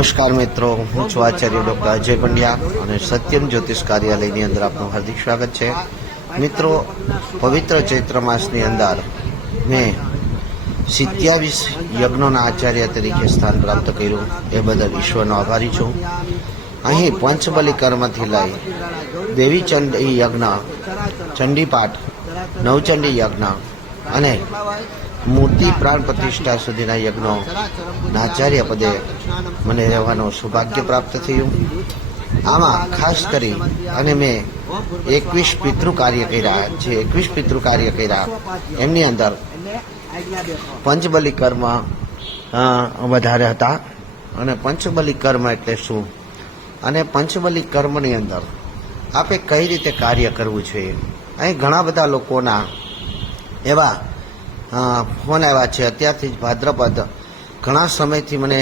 નમસ્કાર મિત્રો, હું છું આચાર્ય ડૉક્ટર અજય પંડ્યા અને સત્યમ જ્યોતિષ કાર્યાલયની અંદર આપનું હાર્દિક સ્વાગત છે. મિત્રો, પવિત્ર ચૈત્ર માસની અંદર મેં 27 યજ્ઞોના આચાર્ય તરીકે સ્થાન પ્રાપ્ત કર્યું. એ બદલ ઈશ્વરનો આભારી છું. અહીં પંચબલી કર્મથી લઈ દેવી ચંડી યજ્ઞ, ચંડીપાઠ, નવચંડી યજ્ઞ અને મૂર્તિ પ્રાણ પ્રતિષ્ઠા સુધીના યજ્ઞો આચાર્ય પદે મને રહેવાનું સૌભાગ્ય પ્રાપ્ત થયું. આમાં ખાસ કરી અને મેં 21 પિતૃ કાર્ય કર્યા. જે 21 પિતૃ કાર્ય કર્યા એમની અંદર પંચબલી કર્મ વધારે હતા. અને પંચબલી કર્મ એટલે શું અને પંચબલી કર્મની અંદર આપણે કઈ રીતે કાર્ય કરવું જોઈએ. અહીં ઘણા બધા લોકોના એવા ફોન આવ્યા છે. અત્યારથી જ ભાદ્રપદ ઘણા સમયથી મને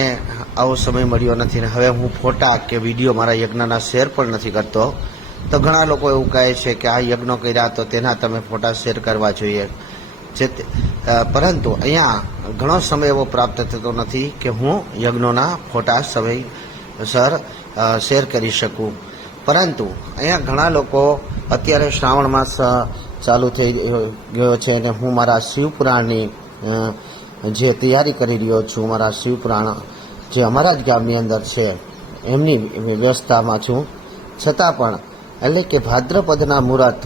આવો સમય મળ્યો નથી ને હવે હું ફોટા કે વિડીયો મારા યજ્ઞના શેર પણ નથી કરતો. તો ઘણા લોકો એવું કહે છે કે આ યજ્ઞો કર્યા તો તેના તમે ફોટા શેર કરવા જોઈએ. પરંતુ અહીંયા ઘણો સમય એવો પ્રાપ્ત થતો નથી કે હું યજ્ઞોના ફોટા સમયસર શેર કરી શકું. પરંતુ અહીંયા ઘણા લોકો અત્યારે શ્રાવણ માસ ચાલુ થઈ ગયો છે અને હું મારા શિવપુરાણની જે તૈયારી કરી રહ્યો છું, મારા શિવપુરાણ જે અમારા જ ગામની અંદર છે એમની વ્યવસ્થામાં છું. છતાં પણ એટલે કે ભાદ્રપદના મુહૂર્ત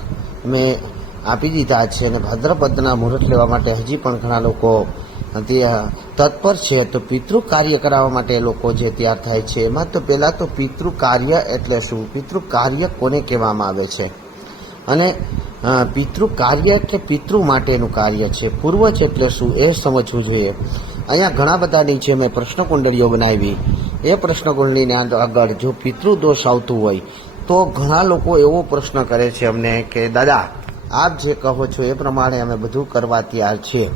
મેં આપી દીધા છે અને ભાદ્રપદના મુહૂર્ત લેવા માટે હજી પણ ઘણા લોકો તત્પર છે. તો પિતૃ કાર્ય કરાવવા માટે લોકો જે તૈયાર થાય છે એમાં તો પહેલાં તો પિતૃ કાર્ય એટલે શું, પિતૃ કાર્ય કોને કહેવામાં આવે છે અને પિતૃ કાર્ય એટલે પિતૃ માટેનું કાર્ય છે. પૂર્વજ એટલે શું એ સમજવું જોઈએ. અહીંયા ઘણા બધાની જે મેં પ્રશ્નકુંડળીઓ બનાવી એ પ્રશ્નકુંડળીને આગળ જો પિતૃ દોષ આવતું હોય તો ઘણા લોકો એવો પ્રશ્ન કરે છે અમને કે દાદા આપ જે કહો છો એ પ્રમાણે અમે બધું કરવા તૈયાર છીએ.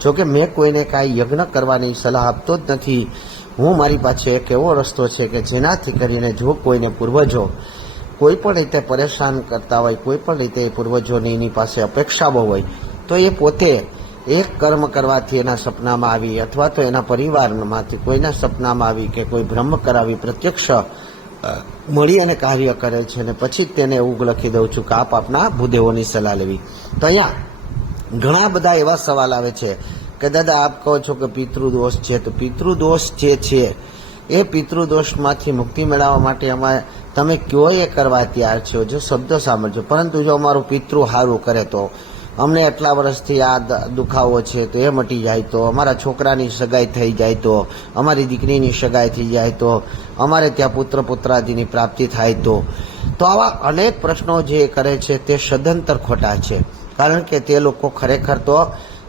જોકે મેં કોઈને કાંઈ યજ્ઞ કરવાની સલાહ આપતો જ નથી. હું મારી પાસે એક એવો રસ્તો છે કે જેનાથી કરીને જો કોઈને પૂર્વજો કોઈ પણ રીતે પરેશાન કરતા હોય, કોઈ પણ રીતે પૂર્વજોની એની પાસે અપેક્ષાઓ હોય તો એ પોતે એક કર્મ કરવાથી એના સપનામાં આવી અથવા તો એના પરિવારમાંથી કોઈના સપનામાં આવી કે કોઈ બ્રહ્મ કરાવી પ્રત્યક્ષ મળી અને કાર્ય કરે છે અને પછી જ તેને એવું લખી દઉં છું કે આપ આપના ભૂદેવોની સલાહ લેવી. તો અહીંયા ઘણા બધા એવા સવાલ આવે છે કે દાદા આપ કહો છો કે પિતૃદોષ છે, તો પિતૃદોષ જે છે એ પિતૃદોષમાંથી મુક્તિ મેળવવા માટે અમારે તમે કયો એ કરવા તૈયાર છો. જો શબ્દો સાંભળજો. પરંતુ જો અમારું પિતૃ સારું કરે તો અમને એટલા વર્ષથી આ દુખાવો છે તો એ મટી જાય, તો અમારા છોકરાની સગાઈ થઈ જાય, તો અમારી દીકરીની સગાઈ થઈ જાય, તો અમારે ત્યાં પુત્ર પુત્રાદિની પ્રાપ્તિ થાય તો આવા અનેક પ્રશ્નો જે કરે છે તે સદંતર ખોટા છે. કારણ કે તે લોકો ખરેખર તો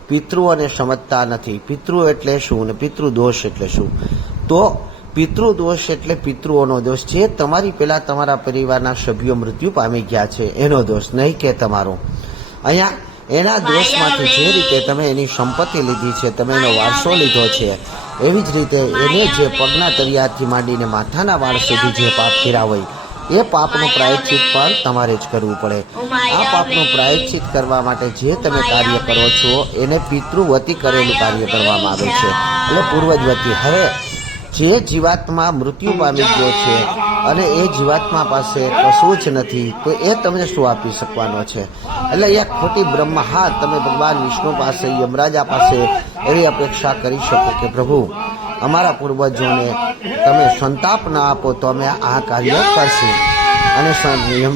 પિતૃઓને સમજતા નથી. પિતૃ એટલે શું અને પિતૃદોષ એટલે શું. તો પિતૃદોષ એટલે પિતૃઓનો દોષ છે. તમારી પહેલાં તમારા પરિવારના સભ્યો મૃત્યુ પામી ગયા છે એનો દોષ, નહીં કે તમારો. અહીંયા એના દોષમાંથી જે રીતે તમે એની સંપત્તિ લીધી છે, તમે એનો વારસો લીધો છે, એવી જ રીતે એને જે પગના તળિયાથી માંડીને માથાના વાળ સુધી જે પાપ કર્યા હોય એ પાપનું પ્રાયશ્ચિત પણ તમારે જ કરવું પડે. આ પાપનું પ્રાયશ્ચિત કરવા માટે જે તમે કાર્ય કરો છો એને પિતૃવતી કરેલું કાર્ય કરવામાં આવે છે, એટલે પૂર્વજવતી. હવે જે જીવાત્મા મૃત્યુ પામી ગયો છે અને એ જીવાત્મા પાસે કશું જ નથી તો એ તમને શું આપી શકવાનો છે. એટલે એક ખોટી બ્રહ્મ, હા તમે ભગવાન વિષ્ણુ પાસે, યમરાજા પાસે એવી અપેક્ષા કરી શકો કે પ્રભુ અમારા પૂર્વજોને તમે સંતાપ ના આપો તો અમે આ કાર્ય કરશું. અને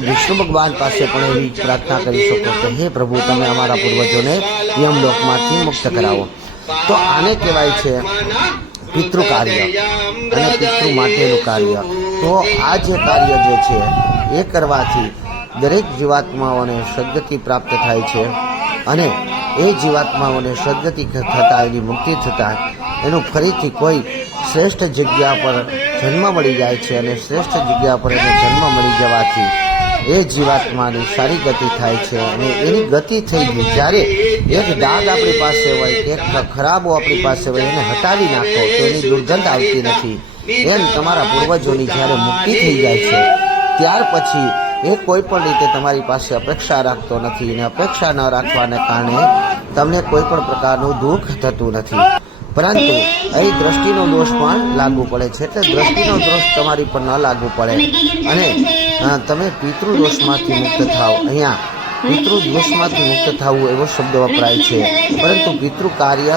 વિષ્ણુ ભગવાન પાસે પણ એવી પ્રાર્થના કરી શકો કે હે પ્રભુ તમે અમારા પૂર્વજોને યમલોકમાંથી મુક્ત કરાવો. તો આને કહેવાય છે પિતૃ કાર્ય અને પિતૃ માટેનું કાર્ય. તો આ જે કાર્ય જે છે એ કરવાથી દરેક જીવાત્માઓને સદગતિ પ્રાપ્ત થાય છે અને એ જીવાત્માઓને સદગતિ થતાં એની મુક્તિ થતાં એનું ફરીથી કોઈ શ્રેષ્ઠ જગ્યા પર જન્મ મળી જાય છે અને શ્રેષ્ઠ જગ્યા પર એને જન્મ મળી જવાથી એ જીવાત્માની સારી ગતિ થાય છે અને એની ગતિ થઈ ગઈ. જ્યારે એક ડાઘ આપણી પાસે હોય, એક ખરાબો આપણી પાસે હોય, એને હટાવી નાખો તો એની દુર્ગંધ આવતી નથી. એમ તમારા પૂર્વજોની જ્યારે મુક્તિ થઈ જાય છે ત્યાર પછી એ કોઈ પણ રીતે તમારી પાસે અપેક્ષા રાખતો નથી અને અપેક્ષા ન રાખવાને કારણે તમને કોઈ પણ પ્રકારનું દુઃખ થતું નથી. પરંતુ અહીં દ્રષ્ટિનો દોષ પણ લાગુ પડે છે, એટલે દ્રષ્ટિનો દોષ તમારી પર ન લાગુ પડે અને તમે પિતૃદોષમાંથી મુક્ત થાવ. અહીંયા પિતૃદોષમાંથી મુક્ત થવું એવો શબ્દ વપરાય છે, પરંતુ પિતૃ કાર્ય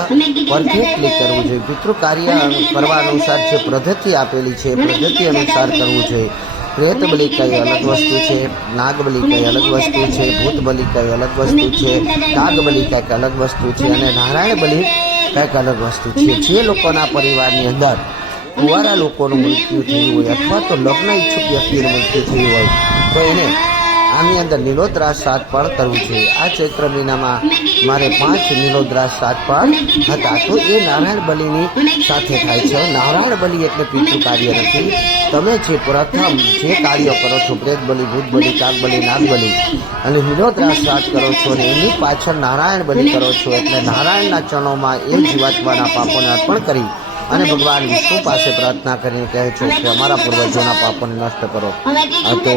પરફેક્ટલી કરવું જોઈએ. પિતૃ કાર્ય કરવા અનુસાર જે પદ્ધતિ આપેલી છે એ પદ્ધતિ અનુસાર કરવું જોઈએ. પ્રેત બલિ કઈ અલગ વસ્તુ છે, નાગ બલિ કઈ અલગ વસ્તુ છે, ભૂત બલિ કઈ અલગ વસ્તુ છે, કાગ બલિ કંઈક અલગ વસ્તુ છે અને નારાયણ બલિ કંઈક અલગ વસ્તુ છે. જે લોકોના પરિવારની અંદર કુંવારા લોકોનું મૃત્યુ થયું હોય અથવા તો લગ્ન ઈચ્છુક વ્યક્તિનું મૃત્યુ થયું હોય તો એને આની અંદર નીલોદ્રાસ શ્રાદ્ધ પણ કરવું જોઈએ. આ ચૈત્ર મહિનામાં મારે 5 નીલોદ્રાસ શ્રાદ્ધ પણ હતા, તો એ નારાયણ બલિની સાથે થાય છે. નારાયણ બલિ એટલે પિતૃ કાર્ય નથી. તમે જે પ્રથમ જે કાર્ય કરો છો, પ્રેત બલિ, ભૂત બલિ, કાગ બલિ, નાગ બલિ અને નીલોદ્રાસ શ્રાદ્ધ કરો છો અને એની પાછળ નારાયણ બલિ કરો છો, એટલે નારાયણના ચરણોમાં એ જીવાત્માના પાપોને અર્પણ કરી અને ભગવાન વિષ્ણુ પાસે પ્રાર્થના કરીને કહે છે કે અમારા પૂર્વજોના પાપોને નષ્ટ કરો. તો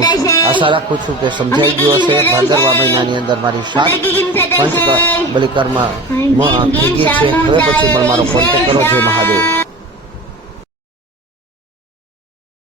આશા રાખું છું કે સમજાઈ ગયું હશે. ભાદરવા મહિનાની અંદર મારી 7 પંચ બલિકર્મ થઈ ગઈ છે. હવે પછી પણ મારો કોન્ટેક્ટ કરો. જય મહાદેવ.